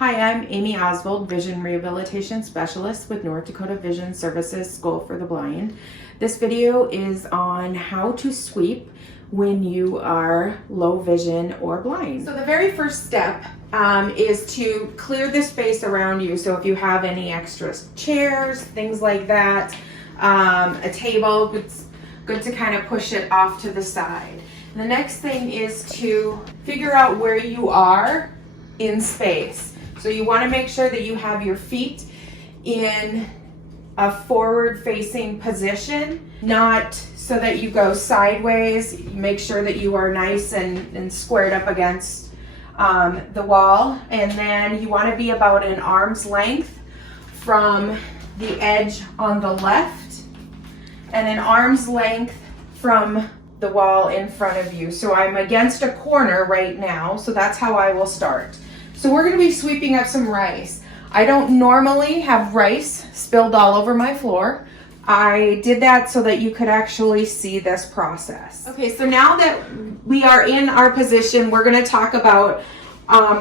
Hi, I'm Amy Osvold, Vision Rehabilitation Specialist with North Dakota Vision Services School for the Blind. This video is on how to sweep when you are low vision or blind. So the very first step is to clear the space around you. So if you have any extra chairs, things like that, a table, it's good to kind of push it off to the side. And the next thing is to figure out where you are in space. So you want to make sure that you have your feet in a forward facing position, not so that you go sideways. Make sure that you are nice and squared up against the wall. And then you want to be about an arm's length from the edge on the left and an arm's length from the wall in front of you. So I'm against a corner right now, so that's how I will start. So we're going to be sweeping up some rice. I don't normally have rice spilled all over my floor. I did that so that you could actually see this process. Okay, so now that we are in our position, we're going to talk about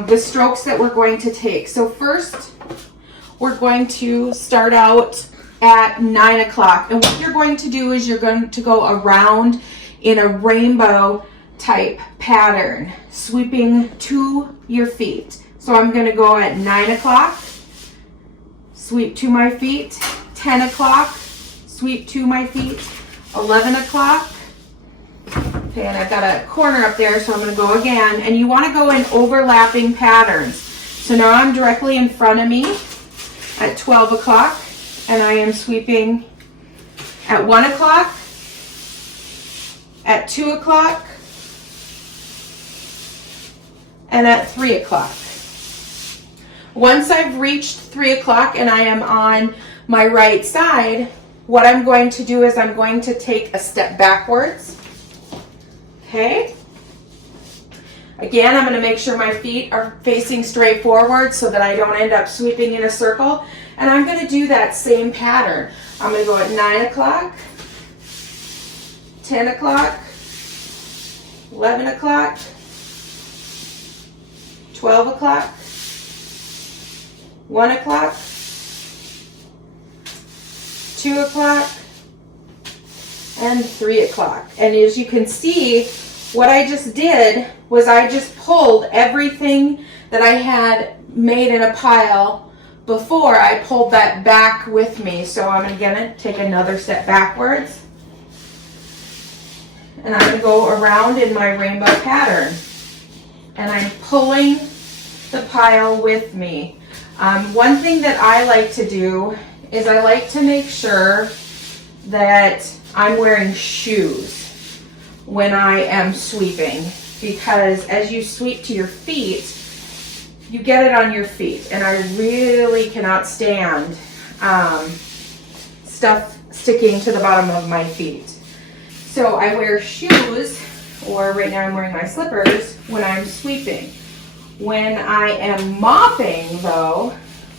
the strokes that we're going to take. So first, we're going to start out at 9 o'clock. And what you're going to do is you're going to go around in a rainbow type pattern, sweeping to your feet. So I'm going to go at 9 o'clock, sweep to my feet, 10 o'clock, sweep to my feet, 11 o'clock. Okay, and I've got a corner up there, so I'm going to go again. And you want to go in overlapping patterns. So now I'm directly in front of me at 12 o'clock, and I am sweeping at 1 o'clock, at 2 o'clock, and at 3 o'clock. Once I've reached 3 o'clock and I am on my right side, what I'm going to do is I'm going to take a step backwards. Okay? Again, I'm going to make sure my feet are facing straight forward so that I don't end up sweeping in a circle. And I'm going to do that same pattern. I'm going to go at 9 o'clock, 10 o'clock, 11 o'clock, 12 o'clock, 1 o'clock, 2 o'clock, and 3 o'clock. And as you can see, what I just did was I just pulled everything that I had made in a pile before. I pulled that back with me. So I'm going to take another step backwards. And I'm going to go around in my rainbow pattern. And I'm pulling the pile with me. One thing that I like to do is I like to make sure that I'm wearing shoes when I am sweeping, because as you sweep to your feet, you get it on your feet, and I really cannot stand stuff sticking to the bottom of my feet. So I wear shoes, or right now I'm wearing my slippers when I'm sweeping. When I am mopping, though,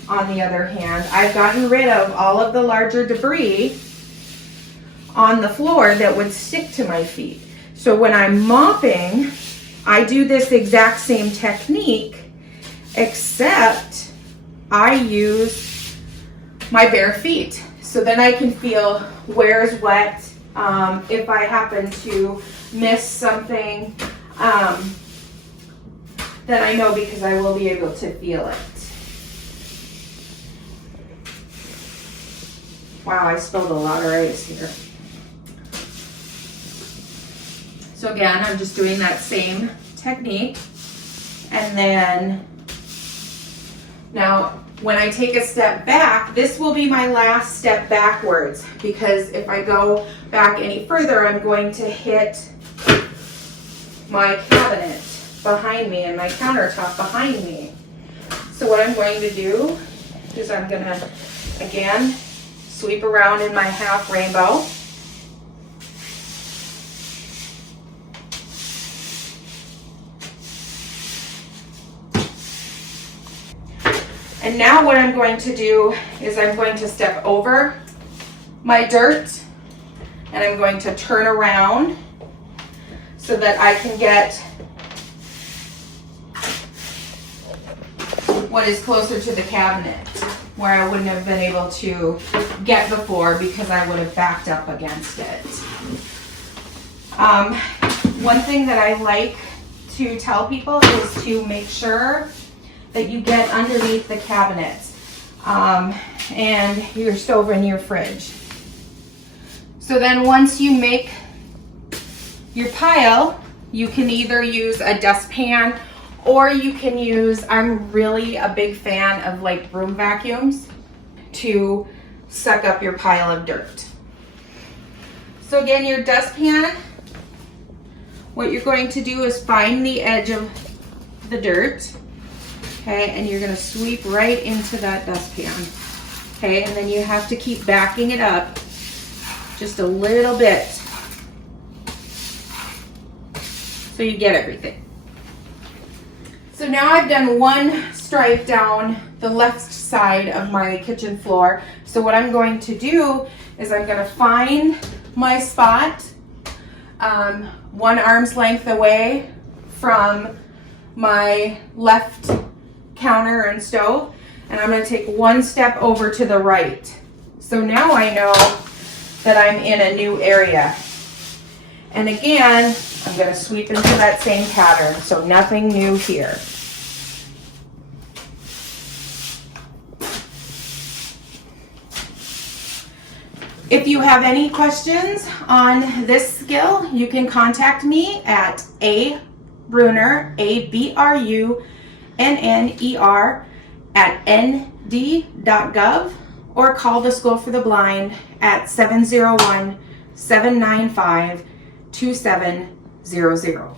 on the other hand, I've gotten rid of all of the larger debris on the floor that would stick to my feet. So when I'm mopping, I do this exact same technique, except I use my bare feet. So then I can feel where's wet. If I happen to miss something, then I know, because I will be able to feel it. Wow, I spilled a lot of rice here. So again, I'm just doing that same technique. And then, now when I take a step back, this will be my last step backwards, because if I go back any further, I'm going to hit my cabinet behind me and my countertop behind me. So what I'm going to do is I'm going to, again, sweep around in my half rainbow. And now what I'm going to do is I'm going to step over my dirt, and I'm going to turn around so that I can get what is closer to the cabinet, where I wouldn't have been able to get before because I would have backed up against it. One thing that I like to tell people is to make sure that you get underneath the cabinets and your stove and your fridge. So then once you make your pile, you can either use a dustpan or you can use, I'm really a big fan of like broom vacuums to suck up your pile of dirt. So again, your dustpan, what you're going to do is find the edge of the dirt, okay, and you're going to sweep right into that dustpan, okay, and then you have to keep backing it up just a little bit so you get everything. So now I've done one stripe down the left side of my kitchen floor. So what I'm going to do is I'm going to find my spot 1 arm's length away from my left counter and stove, and I'm going to take 1 step over to the right. So now I know that I'm in a new area. And again, I'm going to sweep into that same pattern, so nothing new here. If you have any questions on this skill, you can contact me at abrunner, ABRUNNER, at nd.gov, or call the School for the Blind at 701-795-2700.